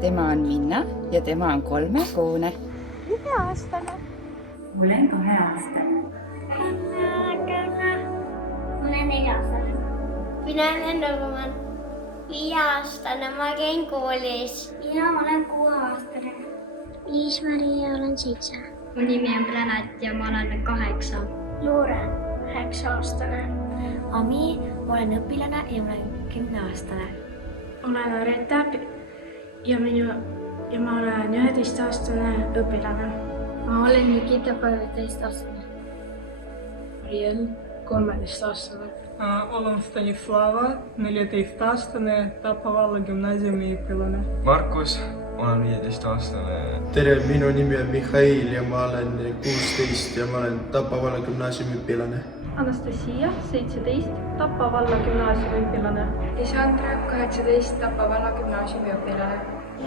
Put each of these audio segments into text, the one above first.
Tema on Minna ja tema on 3-kuune. Mikä aastane? Olen 2-aastane. Olen 4-aastane. Minä olen Norman. 5-aastane, ma käin koolis. Minä olen 6-aastane. Liis-Maria, olen 7. Mun nimi on Planet ja ma olen 8. Looren, 9-aastane. Ami, ma olen õpilane ja ma olen 10-aastane. Olen Areta ja ma olen 11-aastane õpilane. Ma olen Nikita, 13-aastane. Ariel, 13-aastane. Olen Stanislava, 14-aastane, Tapavalla gümnaasiumi õpilane. Markus, olen 15-aastane. Tere, minu nimi on Mihhail ja ma olen 16 ja ma olen Tapavalla gümnaasiumi õpilane. Anastasia, 17, Tapavalla gümnaasiumi õpilane. Isandra, 18, Tapavalla gümnaasiumi õpilane.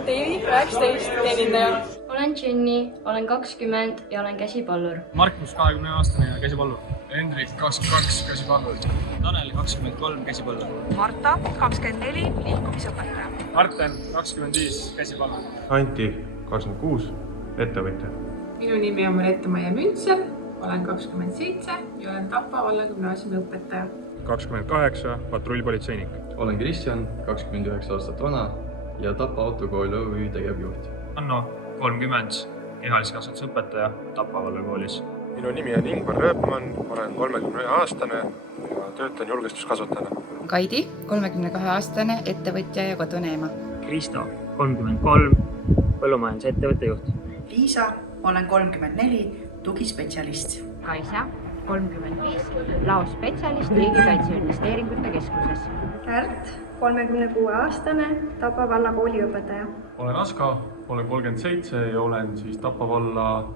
Teili, 19, teenindaja. Olen Jenny, olen 20 ja olen käsipallur. Markus, 20-aastane ja käsipallur. Hendrik, 22, käsipallur. Tanel, 23, käsipallur. Marta, 24, liikumisõpetaja. Marten, 25, käsipallur. Anti, 26, ettevõtja. Minu nimi on Marette-Maia Müntsel, olen 27 ja olen Tapavalla gümnaasiumi õpetaja. 28, patrullpolitseinik. Olen Kristjan, 29 aastat vana ja Tapa autokooli OÜ tegevjuht. Anno, 30, kehaliskasvatuse õpetaja Tapavalla koolis. Minu nimi on Ingvar Rööpmann, olen 31-aastane ja töötan julgestuskasvatajana. Kaidi, 32-aastane, ettevõtja ja kodune ema. Kristo, 33, põllumajandusettevõtte juht. Liisa, olen 34, tugispetsialist. Kaisa, 35, laospetsialist Riigikaitse Investeeringute Keskuses. Kärt, 36-aastane, Tapa valla kooliõpetaja. Olen Aska, olen 37 ja olen siis Tapa valla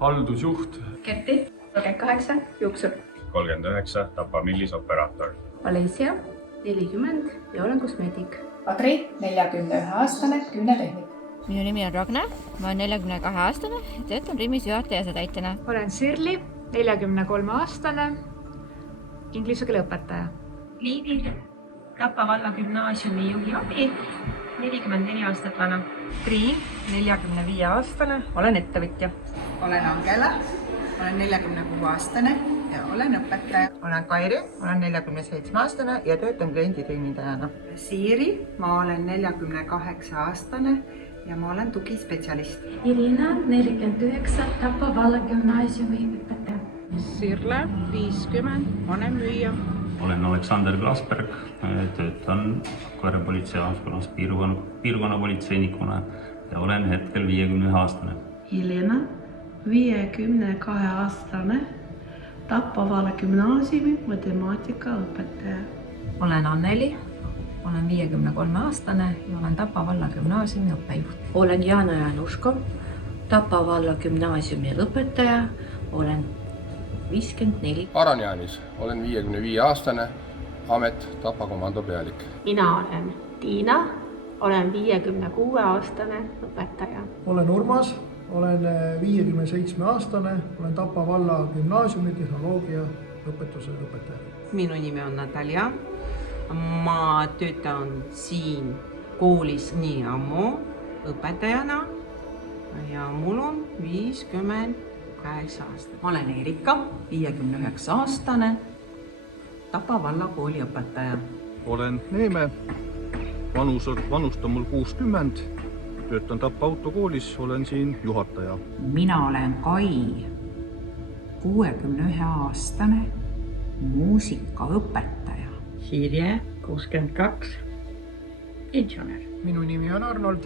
haldusjuht. Kerti, 38, juuksur. 39, Tapa millis operaator. Alessia, 40 ja olen kosmeetik. Adri, 41-aastane, küünetehnik. Minu nimi on Ragnar, ma olen 42-aastane ja töötan Rimis juhataja asetäitjana. Olen Sirli, 43-aastane, inglise keele õpetaja. Liivi, Tapa valla gümnaasiumi juhi abi, 44 aastat vana. Triin, 45-aastane, olen ettevõtja. Olen Angela, olen 46-aastane ja olen õpetaja. Olen Kairi, olen 47-aastane ja töötan klienditeenindajana. Siiri, ma olen 48-aastane ja ma olen tugispetsialist. Irina, 49, Tapa valla gümnaasiumi õpetaja. Sirle, 50, olen müüja. Olen Aleksander Klasberg, töötan Koera politseijaoskonnas piirkonnapolitseinikuna ja olen hetkel 51-aastane. Helena, 52-aastane, Tapa valla gümnaasiumi matemaatikaõpetaja. Olen Anneli, olen 53-aastane ja olen Tapa valla gümnaasiumi õppejuht. Olen Jana Januško, Tapa valla gümnaasiumi õpetaja, olen 54. Aran Jaanis, olen 55-aastane, amet Tapa komando pealik. Mina olen Tiina, olen 56-aastane õpetaja. Olen Urmas, olen 57-aastane, olen Tapa valla gümnaasiumi tehnoloogia õpetuse õpetaja. Minu nimi on Natalia, ma töötan siin koolis nii ammu õpetajana ja mul on 58 aastat. Ma olen Erika, 59-aastane, Tapa valla kooli õpetaja. Olen Neeme, vanust on mul 60, töötan Tapa autokoolis, olen siin juhataja. Mina olen Kai, 61-aastane, muusikaõpetaja. Sirje, 62, insener. Minu nimi on Arnold,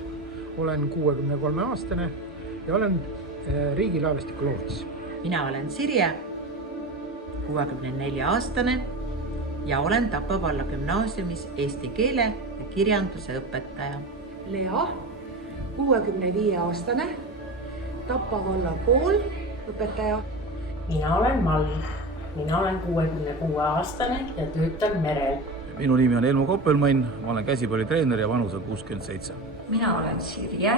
olen 63-aastane ja olen riigilaevastiku loots. Mina olen Sirje, 64-aastane ja olen Tapa valla gümnaasiumis eesti keele ja kirjanduse õpetaja. Lea, 65-aastane, Tapa valla kool, õpetaja. Mina olen Mall, mina olen 66-aastane ja töötan merel. Minu nimi on Elmo Koppelmann, ma olen käsipallitreener ja vanus on 67. Mina olen Sirje,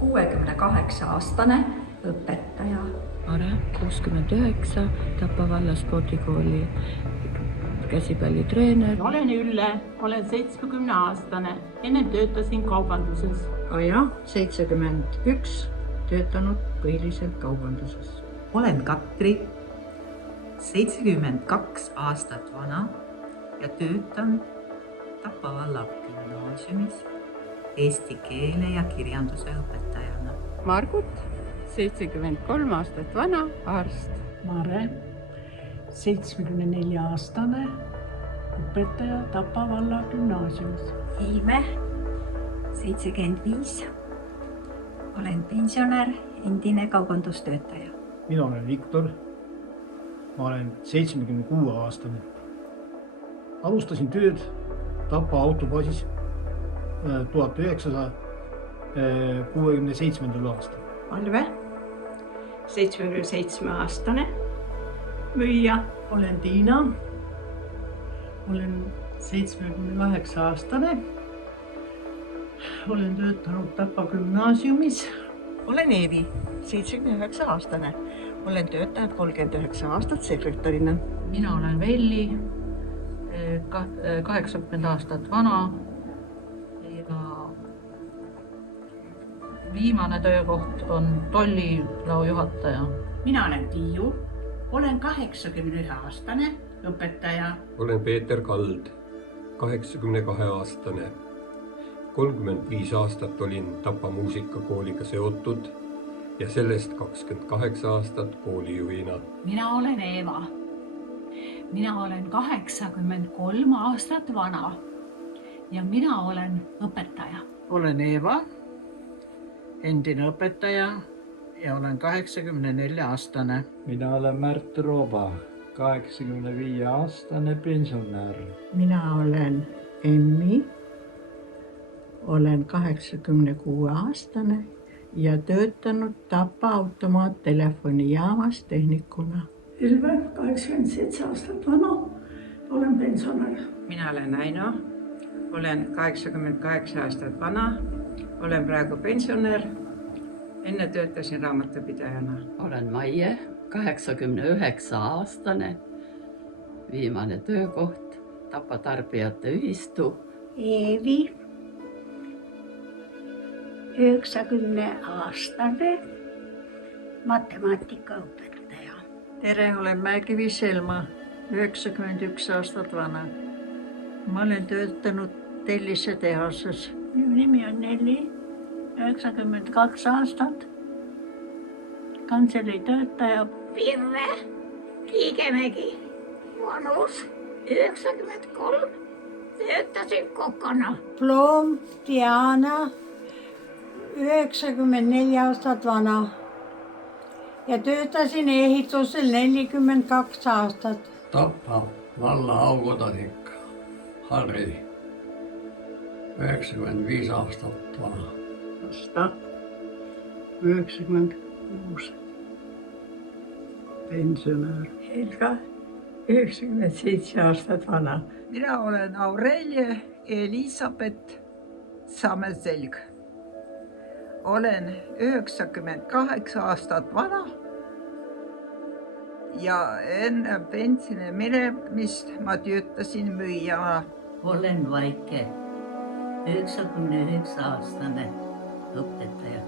68-aastane õpetaja. Are, 69, Tapa valla spordikooli käsipallitreener. Olen Ülle, olen 70-aastane, ennem töötasin kaubanduses. Kaja, 71, töötanud põhiliselt kaubanduses. Olen Katri, 72 aastat vana ja töötan Tapa valla gümnaasiumis eesti keele ja kirjanduse õpetajana. Margut, 73 aastat vana, arst. Mare, 74-aastane, õpetaja Tapa valla gümnaasiumis. Iive, 75. Olen pensionär, endine kaubandustöötaja. Mina olen Viktor. Ma olen 76-aastane. Alustasin tööd Tapa autobaasis 1967. aastal. Alve, 77-aastane, müüja. Olen Tiina, olen 78-aastane, olen töötanud Tapa gümnaasiumis. Olen Eevi, 79-aastane, olen töötanud 39 aastat sekretärina. Mina olen Velli, 80 aastat vana ja viimane töökoht on tollilao juhataja. Mina olen Tiiu, olen 81-aastane, õpetaja. Olen Peeter Kald, 82-aastane. 35 aastat olin Tapa muusikakooliga seotud ja sellest 28 aastat koolijuhina. Mina olen Eeva. Mina olen 83 aastat vana ja mina olen õpetaja. Olen Eeva, endine õpetaja ja olen 84-aastane. Mina olen Märt Rooba, 85-aastane pensionär. Mina olen Emmi, olen 86-aastane ja töötanud Tapa automaattelefoni-jaamas tehnikuna. Ylve, 87 aastat vana, olen pensionär. Mina olen Aino, olen 88 aastat vana, olen praegu pensionär. Enne töötasin raamatupidajana. Olen Maie, 89-aastane, viimane töökoht Tapa tarbijate ühistu. Eevi, 90-aastane, matemaatikaõpetaja. Tere, olen Mäekivi Selma, 91 aastat vana. Ma olen töötanud tellisetehases. Minu nimi on Nelli, 92 aastat, kantselei töötaja. Virve Kiigemägi, vanus 93, töötasin kokana. Ploom Diana, 94 aastat vana ja töötasin ehitusel 42 aastat. Tapa valla aukodanik Harri, 95 aastat vana. Asta, 96, pensionär. Helga, 97 aastat vana. Minä olen Aurelie Elisabeth Sameselg. Olen 98 aastat vana ja enne pensioni minemist ma töötasin müüjana. Olen Vaike, 99-aastane õpetaja.